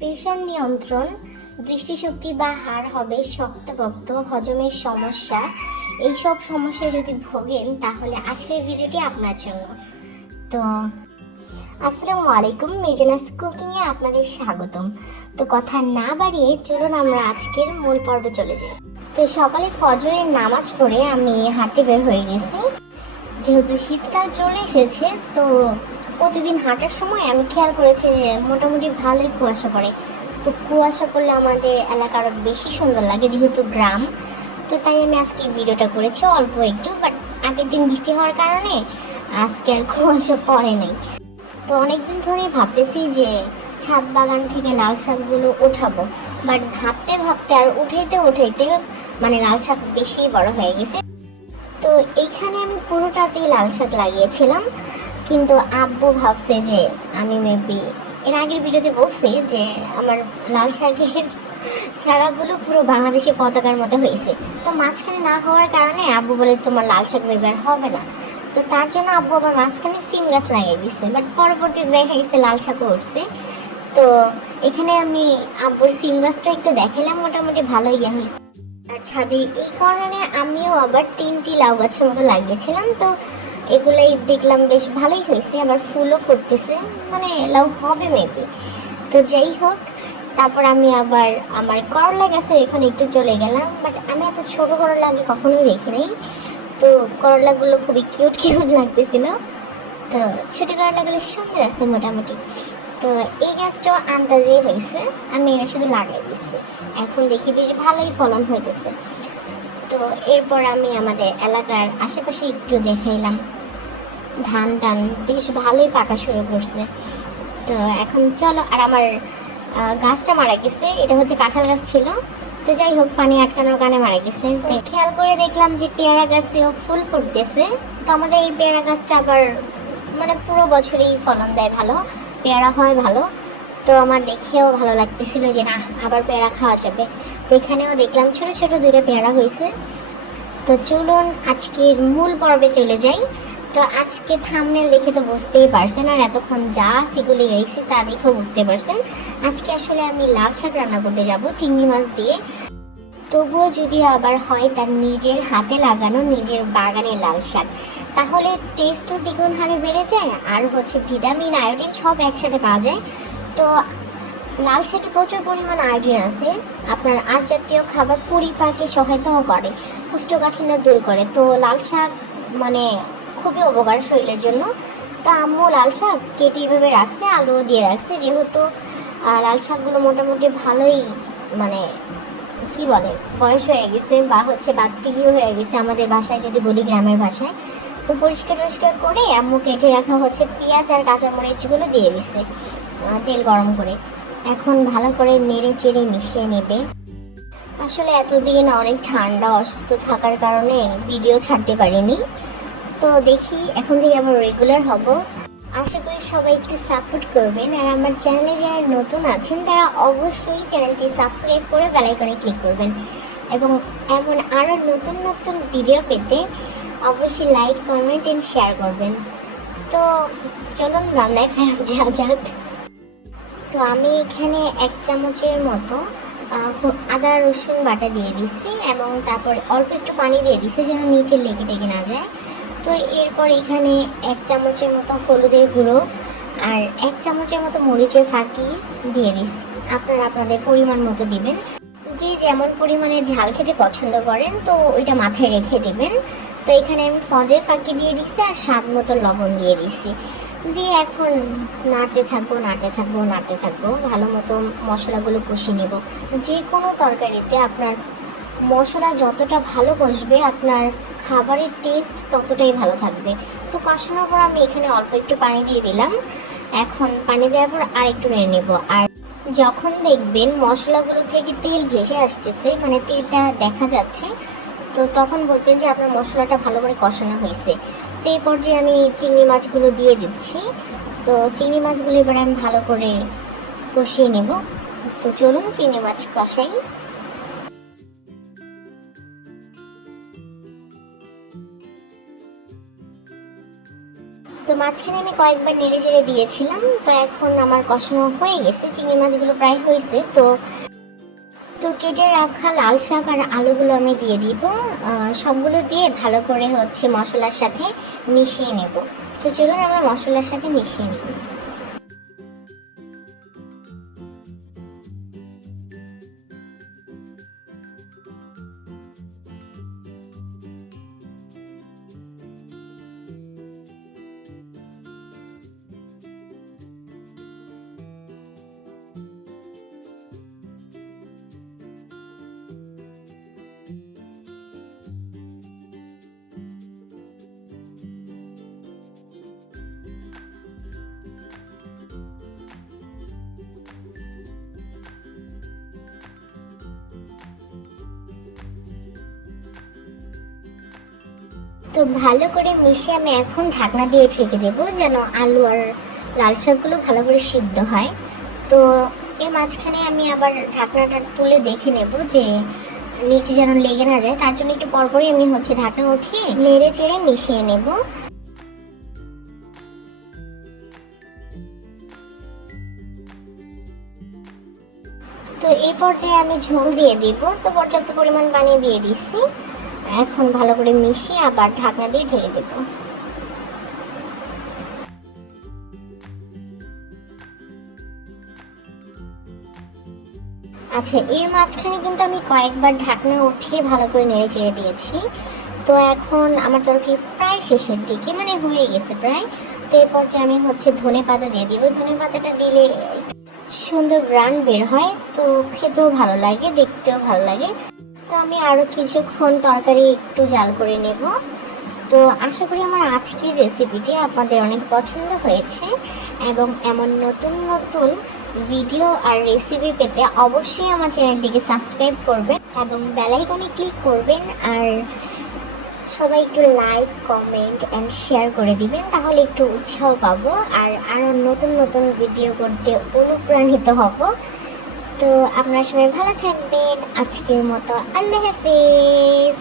Pressure নিয়ন্ত্রণ, দৃষ্টিশক্তি বা হাড় হবে শক্তপোক্ত, হজমের সমস্যা, এইসব সমস্যায় যদি ভোগেন তাহলে আজকের ভিডিওটি আপনার জন্য। তো আসসালামু আলাইকুম, মির্জানাস কুকিংয়ে আপনাদের স্বাগতম। তো কথা না বাড়িয়ে চলুন আমরা আজকের মূল পর্বে চলে যাই। তো সকালে ফজরের নামাজ পড়ে আমি হাঁটতে বের হয়ে গেছি। যেহেতু শীতকাল চলে এসেছে, তো প্রতিদিন হাঁটার সময় আমি খেয়াল করেছি যে মোটামুটি ভালোই কুয়াশা পড়ে। তো কুয়াশা পড়লে আমাদের এলাকা আরও বেশি সুন্দর লাগে, যেহেতু গ্রাম। তো তাই আমি আজকে ভিডিওটা করেছি অল্প একটু, বাট আগের দিন বৃষ্টি হওয়ার কারণে আজকে আর কুয়াশা পড়ে নাই। তো অনেকদিন ধরেই ভাবতেছি যে ছাদ বাগান থেকে লাল শাকগুলো উঠাবো, বাট ভাবতে ভাবতে আর উঠাইতে মানে লাল শাক বেশি বড় হয়ে গেছে। তো এইখানে আমি পুরোটাতেই লাল শাক লাগিয়েছিলাম, কিন্তু আব্বু ভাবছে যে আমি মেবি এর আগের ভিডিওতে বলছি যে আমার লাল শাকের চারাগুলো পুরো বাংলাদেশি পতাকার মতো হয়েছে। তো মাঝখানে না হওয়ার কারণে আব্বু বলে তোমার লাল শাক মেবি আর হবে না। তো তার জন্য আব্বু আবার মাঝখানে সিম গাছ লাগিয়ে দিচ্ছে, বাট পরবর্তীতে দেখা গেছে লাল শাকও উঠছে। তো এখানে আমি আব্বুর সিম গাছটা একটু দেখালাম, মোটামুটি ভালো ইয়ে হয়েছে। আর ছাদের এই কারণে আমিও আবার 3টি লাউ গাছের মতো লাগিয়েছিলাম। তো এগুলাই দেখলাম বেশ ভালোই হয়েছে, আবার ফুলও ফুটতেছে, মানে লাউ হবে মেবি। তো যাই হোক, তারপর আমি আবার আমার করলা গাছে এখানে একটু চলে গেলাম, বাট আমি এত ছোটো করলা আগে কখনোই দেখি নাই। তো করলাগুলো খুবই কিউট লাগতেছিল। তো ছোটো করলাগুলো সুন্দর আছে মোটামুটি। তো এই গাছটাও আন্দাজে হয়েছে, আমি এটা শুধু লাগাই দিচ্ছি। এখন দেখি বেশ ভালোই ফলন হইতেছে। তো এরপর আমি আমাদের এলাকার আশেপাশে একটু দেখাইলাম, ধান টান বেশ ভালোই পাকা শুরু করছে। তো এখন চলো, আর আমার গাছটা মারা গেছে, এটা হচ্ছে কাঁঠাল গাছ ছিল। তো যাই হোক, পানি আটকানোর কারণে মারা গেছে। তো খেয়াল করে দেখলাম যে পেয়ারা গাছেও ফুল ফুটতেছে। তো আমাদের এই পেয়ারা গাছটা আবার মানে পুরো বছরই ফলন দেয় ভালো, পেয়ারা হয় ভালো। তো আমার দেখেও ভালো লাগতেছিল যে না, আবার পেয়ারা খাওয়া যাবে। তো এখানেও দেখলাম ছোট ছোট 2টা পেয়ারা হয়েছে। তো চলুন আজকের মূল পর্বে চলে যাই। তো আজকে থাম্বনেল দেখে তো বুঝতেই পারছেন, আর এতক্ষণ যা সিগুলি গেছি তা দেখেও বুঝতে পারছেন। আজকে আসলে আমি লাল শাক রান্না করতে যাব চিংড়ি মাছ দিয়ে। তবুও যদি আবার হয় তার নিজের হাতে লাগানো নিজের বাগানের লাল শাক, তাহলে টেস্টও দ্বিগুণ হারে বেড়ে যায়, আর হচ্ছে ভিটামিন আয়োডিন সব একসাথে পাওয়া যায়। তো লাল শাকে প্রচুর পরিমাণ আয়োডিন আছে, আপনার আঁশ জাতীয় খাবার পরিপাকে সহায়তাও করে, কোষ্ঠকাঠিন্য দূর করে। তো লাল শাক মানে খুবই উপকার শরীরের জন্য। তা আম্মু লাল শাক কেটে এভাবে রাখছে, আলুও দিয়ে রাখছে, যেহেতু লাল শাকগুলো মোটামুটি ভালোই মানে কি বলে বয়স হয়ে গেছে বা হচ্ছে বাকপিও হয়ে গেছে আমাদের ভাষায় যদি বলি, গ্রামের ভাষায়। তো পরিষ্কার করে আম্মু কেটে রাখা হচ্ছে পেঁয়াজ আর কাঁচামরিচগুলো দিয়ে দিচ্ছে তেল গরম করে। এখন ভালো করে নেড়ে চেড়ে মিশিয়ে নেবে। আসলে এতদিন অনেক ঠান্ডা অসুস্থ থাকার কারণে ভিডিও ছাড়তে পারিনি। তো দেখি এখন থেকে আবার রেগুলার হব। আশা করি সবাই একটু সাপোর্ট করবেন, আর আমার চ্যানেলে যারা নতুন আছেন তারা অবশ্যই চ্যানেলটি সাবস্ক্রাইব করে বেল আইকনে ক্লিক করবেন, এবং এমন আরও নতুন নতুন ভিডিও পেতে অবশ্যই লাইক, কমেন্ট এন্ড শেয়ার করবেন। তো চলুন রান্নায় ফেরত যাওয়া যাক। তো আমি এখানে 1 চামচের মতো আদা রসুন বাটা দিয়ে দিচ্ছি, এবং তারপর অল্প একটু পানি দিয়ে দিচ্ছি যেন নিচে লেগে টেগে না যায়। তো এরপর এখানে 1 চামচের মতো হলুদের গুঁড়ো আর 1 চামচের মতো মরিচের ফাঁকি দিয়ে দিচ্ছি। আপনারা আপনাদের পরিমাণ মতো দিবেন, যে যেমন পরিমাণে ঝাল খেতে পছন্দ করেন তো ওইটা মাথায় রেখে দিবেন। তো এখানে আমি ফজের ফাঁকি দিয়ে দিচ্ছি আর স্বাদ মতো লবণ দিয়ে দিচ্ছি। দিয়ে এখন নাড়তে থাকবো, ভালো মতো মশলাগুলো কষিয়ে নেব। যে কোনো তরকারিতে আপনার মশলা যতটা ভালো কষবে আপনার খাবারের টেস্ট ততটাই ভালো থাকবে। তো কষানোর পর আমি এখানে অল্প একটু পানি দিয়ে দিলাম। এখন পানি দেওয়ার পর আর একটু নেড়ে নেব। আর যখন দেখবেন মশলাগুলো থেকে তেল ভেসে আসতেছে, মানে তেলটা দেখা যাচ্ছে, তো তখন বলবেন যে আপনার মশলাটা ভালো করে কষানো হয়েছে। তো এই পর্যায়ে আমি চিংড়ি মাছগুলো দিয়ে দিচ্ছি। তো চিংড়ি মাছগুলো এবার আমি ভালো করে কষিয়ে নেব। তো চলুন চিংড়ি মাছ কষাই। তো মাঝখানে আমি কয়েকবার নেড়ে চেড়ে দিয়েছিলাম। তো এখন আমার কষানো হয়ে গেছে, চিংড়ি মাছগুলো প্রায় হয়েছে। তো তো কেটে রাখা লাল শাক আর আলুগুলো আমি দিয়ে দিব। সবগুলো দিয়ে ভালো করে হচ্ছে মশলার সাথে মিশিয়ে নেব। তো চলুন আমরা মশলার সাথে মিশিয়ে নেব। তো ভালো করে মিশিয়ে আমি এখন ঢাকনা দিয়ে ঢেকে দেবো, যেন আলু আর লাল শাকগুলো ভালো করে সিদ্ধ হয়। তো এর মাঝখানে আমি আবার ঢাকনাটা তুলে দেখে নেব যে নিচে যেন লেগে না যায়, তার জন্য একটু পরপরই আমি হচ্ছে ঢাকনা উঠিয়ে নেড়ে চেড়ে মিশিয়ে নেব। তো এই পর্যায়ে আমি ঝোল দিয়ে দিব। তো পর্যাপ্ত পরিমাণ পানি দিয়ে দিচ্ছি। এখন ভালো করে মিশিয়ে আবার ঢাকনা দিয়ে ঢেকে দেব। আচ্ছা, এর মাঝখানে কিন্তু আমি কয়েকবার ঢাকনা উঠিয়ে ভালো করে নেড়ে চেড়ে দিয়েছি। তো এখন আমার তরকারি প্রায় শেষের দিকে, মানে হয়ে গেছে প্রায়। তো এই পর্যায়ে আমি হচ্ছে ধনে পাতা দিয়ে দিব। ধনে পাতাটা দিলে সুন্দর গ্রান বের হয়, তো খেতেও ভালো লাগে, দেখতেও ভালো লাগে। তো আমি আরও কিছুক্ষণ তরকারি একটু জাল করে নেব। তো আশা করি আমার আজকের রেসিপিটি আপনাদের অনেক পছন্দ হয়েছে, এবং এমন নতুন নতুন ভিডিও আর রেসিপি পেতে অবশ্যই আমার চ্যানেলটিকে সাবস্ক্রাইব করবেন এবং বেল আইকনে ক্লিক করবেন। আর সবাই একটু লাইক, কমেন্ট অ্যান্ড শেয়ার করে দিবেন, তাহলে একটু উৎসাহ পাবো আর আরও নতুন নতুন ভিডিও করতে অনুপ্রাণিত হব। তো আপনারা সবাই ভালো থাকবেন। আজকের মতো আল্লাহ হাফেজ।